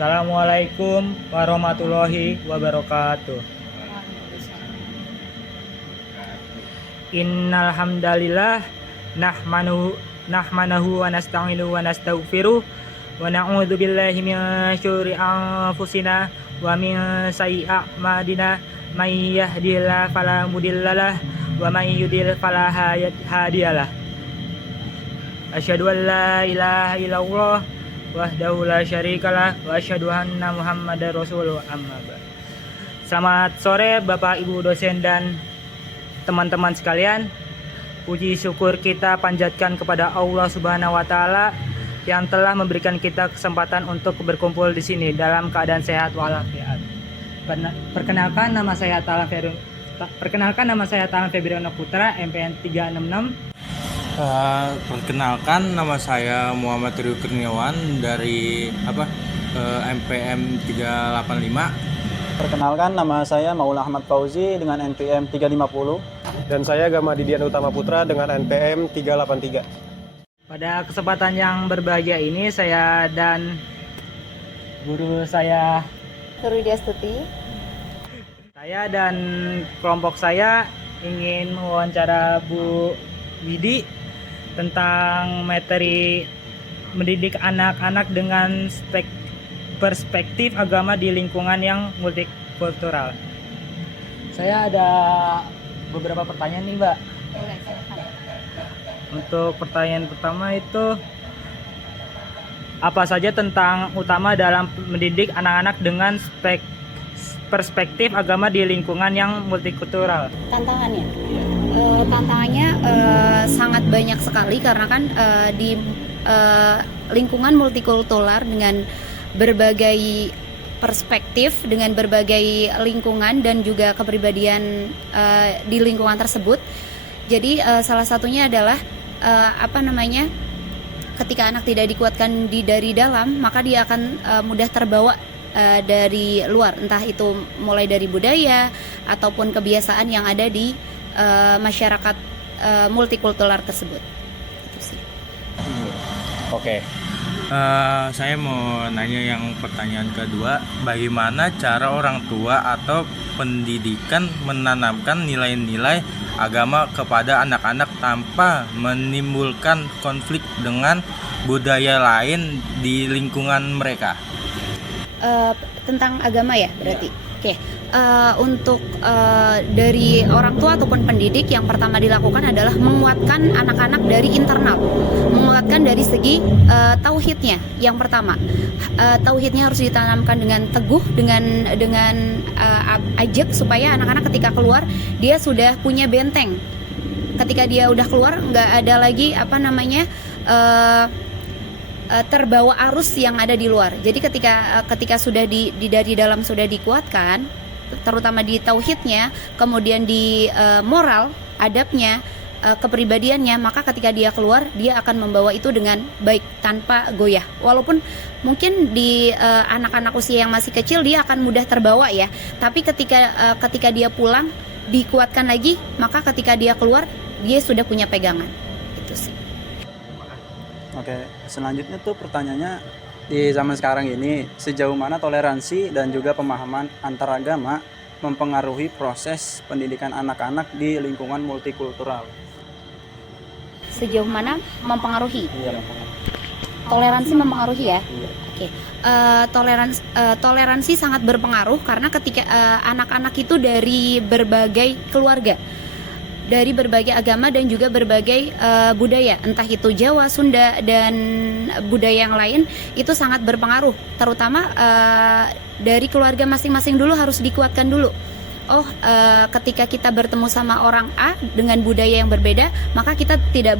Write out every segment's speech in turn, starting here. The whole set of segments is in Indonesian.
Assalamualaikum warahmatullahi wabarakatuh. Innal hamdalillah nahmanuhu wa nasta'inuhu wa nastaghfiruh wa na'udzu billahi min syururi anfusina wa min sayyi'ati a'malina may yahdihillahu fala mudhillalah wa may yudhlil fala hadiyalah. Asyhadu an la ilaha illallah wahdahu la syarikalah wa asyhadu anna Muhammadar Rasulullah amma ba'd. Selamat sore Bapak Ibu dosen dan teman-teman sekalian. Puji syukur kita panjatkan kepada Allah Subhanahu wa taala yang telah memberikan kita kesempatan untuk berkumpul di sini dalam keadaan sehat walafiat. Perkenalkan nama saya Talan Febriano Putra, MPN 366. Perkenalkan, nama saya Muhammad Rio Kurniawan dari MPM 385. Perkenalkan, nama saya Maula Ahmad Fauzi dengan NPM 350. Dan saya Gama Didian Utama Putra dengan NPM 383. Pada kesempatan yang berbahagia ini, saya dan guru saya Rudiastuti. Saya dan kelompok saya ingin mewawancara Bu Widi tentang materi mendidik anak-anak dengan perspektif agama di lingkungan yang multikultural. Saya ada beberapa pertanyaan nih, Mbak. Untuk pertanyaan pertama itu, apa saja tentang utama dalam mendidik anak-anak dengan perspektif agama di lingkungan yang multikultural? Tantangannya? Tantangannya sangat banyak sekali karena kan di lingkungan multikultural dengan berbagai perspektif, dengan berbagai lingkungan dan juga kepribadian di lingkungan tersebut. Jadi salah satunya adalah ketika anak tidak dikuatkan dari dalam, maka dia akan mudah terbawa dari luar, entah itu mulai dari budaya ataupun kebiasaan yang ada di masyarakat multikultural tersebut. Itu sih. Oke. Saya mau nanya yang pertanyaan kedua, bagaimana cara orang tua atau pendidikan menanamkan nilai-nilai agama kepada anak-anak tanpa menimbulkan konflik dengan budaya lain di lingkungan mereka? Tentang agama ya berarti. Oke. Untuk dari orang tua ataupun pendidik, yang pertama dilakukan adalah menguatkan anak-anak dari internal, menguatkan dari segi tauhidnya. Yang pertama, tauhidnya harus ditanamkan dengan teguh, dengan ajak, supaya anak-anak ketika keluar dia sudah punya benteng. Ketika dia udah keluar, nggak ada lagi terbawa arus yang ada di luar. Jadi ketika sudah dari dalam sudah dikuatkan, terutama di tauhidnya, kemudian di moral, adabnya, kepribadiannya, maka ketika dia keluar dia akan membawa itu dengan baik tanpa goyah. Walaupun mungkin di anak-anak usia yang masih kecil dia akan mudah terbawa ya, tapi ketika dia pulang dikuatkan lagi, maka ketika dia keluar dia sudah punya pegangan. Itu sih. Oke, selanjutnya tuh pertanyaannya, di zaman sekarang ini sejauh mana toleransi dan juga pemahaman antar agama mempengaruhi proses pendidikan anak-anak di lingkungan multikultural? Sejauh mana mempengaruhi? Iya, mempengaruhi. Toleransi mempengaruhi ya? Iya. Oke. Toleransi sangat berpengaruh karena ketika anak-anak itu dari berbagai keluarga, dari berbagai agama dan juga berbagai budaya, entah itu Jawa, Sunda, dan budaya yang lain, itu sangat berpengaruh. Terutama dari keluarga masing-masing dulu harus dikuatkan dulu. Ketika kita bertemu sama orang A dengan budaya yang berbeda, maka kita tidak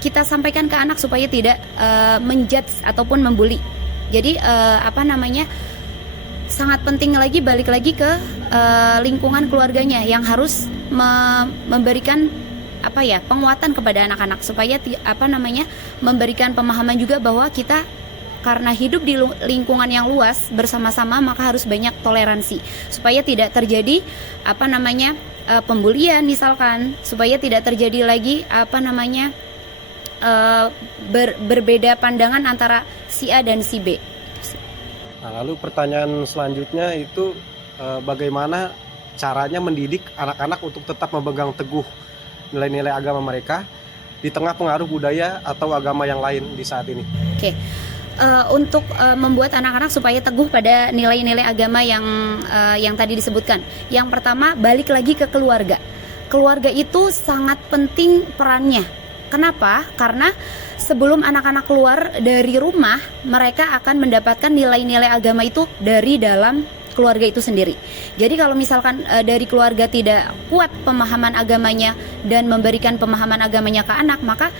kita sampaikan ke anak supaya tidak menjudge ataupun membuli. Jadi sangat penting lagi, balik lagi ke lingkungan keluarganya yang harus memberikan penguatan kepada anak-anak supaya memberikan pemahaman juga bahwa kita karena hidup di lingkungan yang luas bersama-sama, maka harus banyak toleransi supaya tidak terjadi pembulian misalkan, supaya tidak terjadi lagi berbeda pandangan antara si A dan si B. Nah, lalu pertanyaan selanjutnya itu bagaimana caranya mendidik anak-anak untuk tetap memegang teguh nilai-nilai agama mereka di tengah pengaruh budaya atau agama yang lain di saat ini. Oke. Untuk membuat anak-anak supaya teguh pada nilai-nilai agama yang tadi disebutkan. Yang pertama, balik lagi ke keluarga. Keluarga itu sangat penting perannya. Kenapa? Karena sebelum anak-anak keluar dari rumah, mereka akan mendapatkan nilai-nilai agama itu dari dalam keluarga itu sendiri. Jadi kalau misalkan dari keluarga tidak kuat pemahaman agamanya dan memberikan pemahaman agamanya ke anak, maka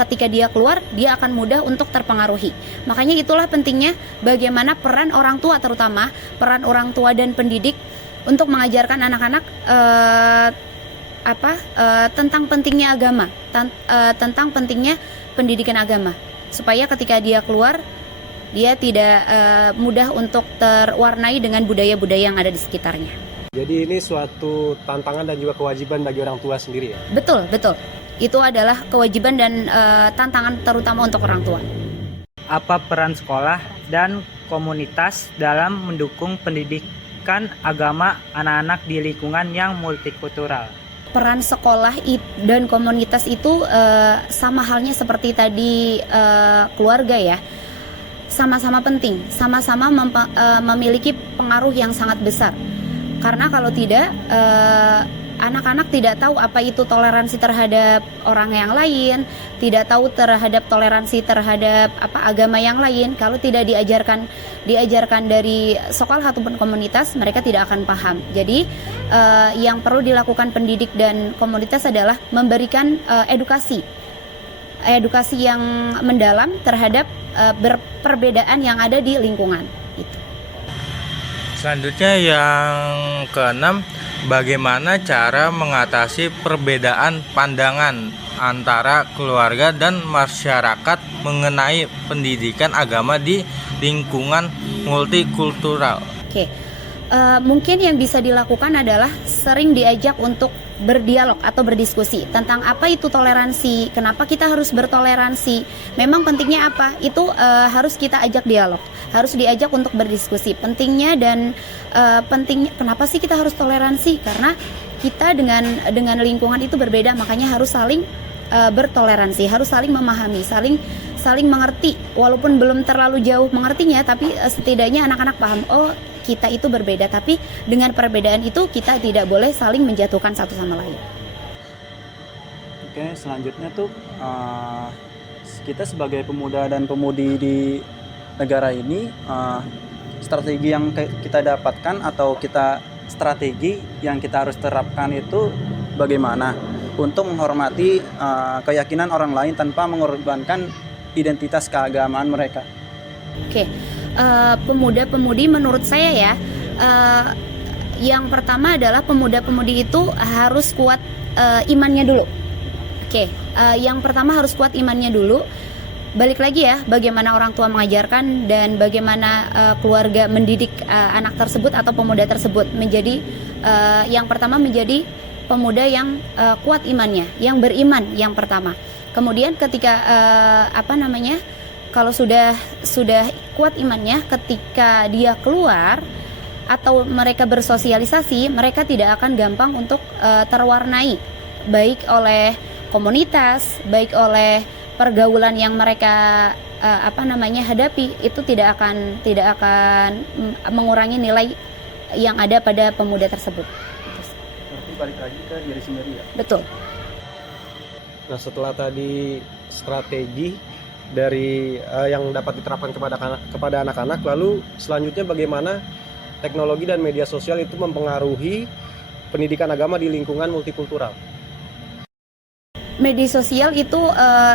ketika dia keluar, dia akan mudah untuk terpengaruhi. Makanya itulah pentingnya bagaimana peran orang tua, terutama peran orang tua dan pendidik untuk mengajarkan anak-anak tentang pentingnya agama, tentang pentingnya pendidikan agama, supaya ketika dia keluar, dia tidak mudah untuk terwarnai dengan budaya-budaya yang ada di sekitarnya. Jadi ini suatu tantangan dan juga kewajiban bagi orang tua sendiri ya? Betul. Itu adalah kewajiban dan tantangan terutama untuk orang tua. Apa peran sekolah dan komunitas dalam mendukung pendidikan agama anak-anak di lingkungan yang multikultural? Peran sekolah dan komunitas itu sama halnya seperti tadi keluarga ya. Sama-sama penting, sama-sama memiliki pengaruh yang sangat besar. Karena kalau tidak, anak-anak tidak tahu apa itu toleransi terhadap orang yang lain, tidak tahu terhadap toleransi terhadap agama yang lain. Kalau tidak diajarkan dari sekolah ataupun komunitas, mereka tidak akan paham. Jadi yang perlu dilakukan pendidik dan komunitas adalah memberikan edukasi yang mendalam terhadap perbedaan yang ada di lingkungan. Gitu. Selanjutnya yang keenam, bagaimana cara mengatasi perbedaan pandangan antara keluarga dan masyarakat mengenai pendidikan agama di lingkungan multikultural? Oke. Mungkin yang bisa dilakukan adalah sering diajak untuk berdialog atau berdiskusi tentang apa itu toleransi, kenapa kita harus bertoleransi, memang pentingnya apa, itu harus kita ajak dialog, harus diajak untuk berdiskusi, pentingnya dan pentingnya kenapa sih kita harus toleransi, karena kita dengan lingkungan itu berbeda, makanya harus saling bertoleransi, harus saling memahami, saling mengerti, walaupun belum terlalu jauh mengertinya, tapi setidaknya anak-anak paham, oh kita itu berbeda, tapi dengan perbedaan itu kita tidak boleh saling menjatuhkan satu sama lain. Oke, selanjutnya tuh kita sebagai pemuda dan pemudi di negara ini, strategi yang kita dapatkan atau strategi yang kita harus terapkan itu bagaimana untuk menghormati keyakinan orang lain tanpa mengorbankan identitas keagamaan mereka. Oke. Pemuda-pemudi menurut saya ya, yang pertama adalah pemuda-pemudi itu harus kuat imannya dulu. Oke, yang pertama harus kuat imannya dulu. Balik lagi ya, bagaimana orang tua mengajarkan dan bagaimana keluarga mendidik anak tersebut atau pemuda tersebut menjadi yang pertama menjadi pemuda yang kuat imannya, yang beriman yang pertama. Kemudian ketika kalau sudah kuat imannya, ketika dia keluar atau mereka bersosialisasi, mereka tidak akan gampang untuk terwarnai baik oleh komunitas, baik oleh pergaulan yang mereka hadapi, itu tidak akan mengurangi nilai yang ada pada pemuda tersebut. Berarti balik lagi ke diri sendiri ya. Betul. Nah, setelah tadi strategi dari yang dapat diterapkan kepada anak-anak, lalu selanjutnya bagaimana teknologi dan media sosial itu mempengaruhi pendidikan agama di lingkungan multikultural? Media sosial itu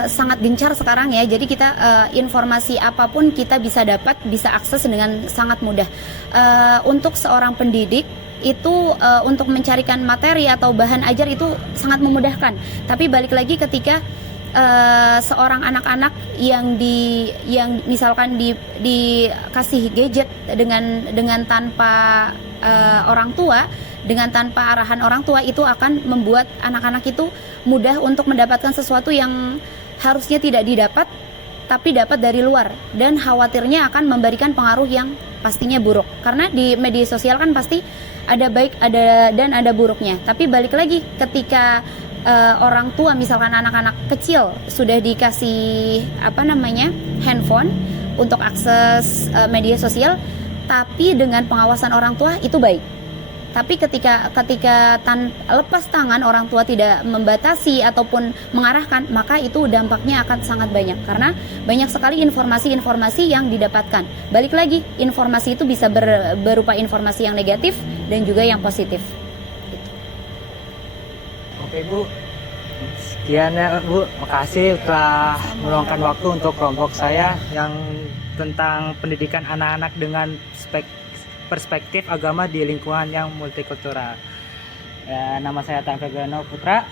sangat gencar sekarang ya, jadi kita informasi apapun kita bisa akses dengan sangat mudah. Untuk seorang pendidik itu untuk mencarikan materi atau bahan ajar itu sangat memudahkan, tapi balik lagi ketika seorang anak-anak yang misalkan dikasih gadget dengan tanpa orang tua, dengan tanpa arahan orang tua, itu akan membuat anak-anak itu mudah untuk mendapatkan sesuatu yang harusnya tidak didapat tapi dapat dari luar, dan khawatirnya akan memberikan pengaruh yang pastinya buruk. Karena di media sosial kan pasti ada baik ada buruknya. Tapi balik lagi ketika orang tua misalkan anak-anak kecil sudah dikasih handphone untuk akses media sosial, tapi dengan pengawasan orang tua itu baik. Tapi ketika lepas tangan orang tua tidak membatasi ataupun mengarahkan, maka itu dampaknya akan sangat banyak karena banyak sekali informasi-informasi yang didapatkan. Balik lagi, informasi itu bisa berupa informasi yang negatif dan juga yang positif. Oke Bu, sekian ya Bu, makasih telah meluangkan waktu untuk kelompok saya yang tentang pendidikan anak-anak dengan perspektif agama di lingkungan yang multikultural. Ya, nama saya Tafegano Putra.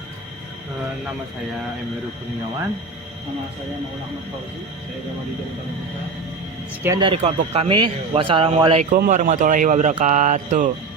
Nama saya Emiru Kurniawan. Nama saya Maulana Ahmad Fauzi. Saya Jamaludin Putra. Sekian dari kelompok kami. Wassalamualaikum warahmatullahi wabarakatuh.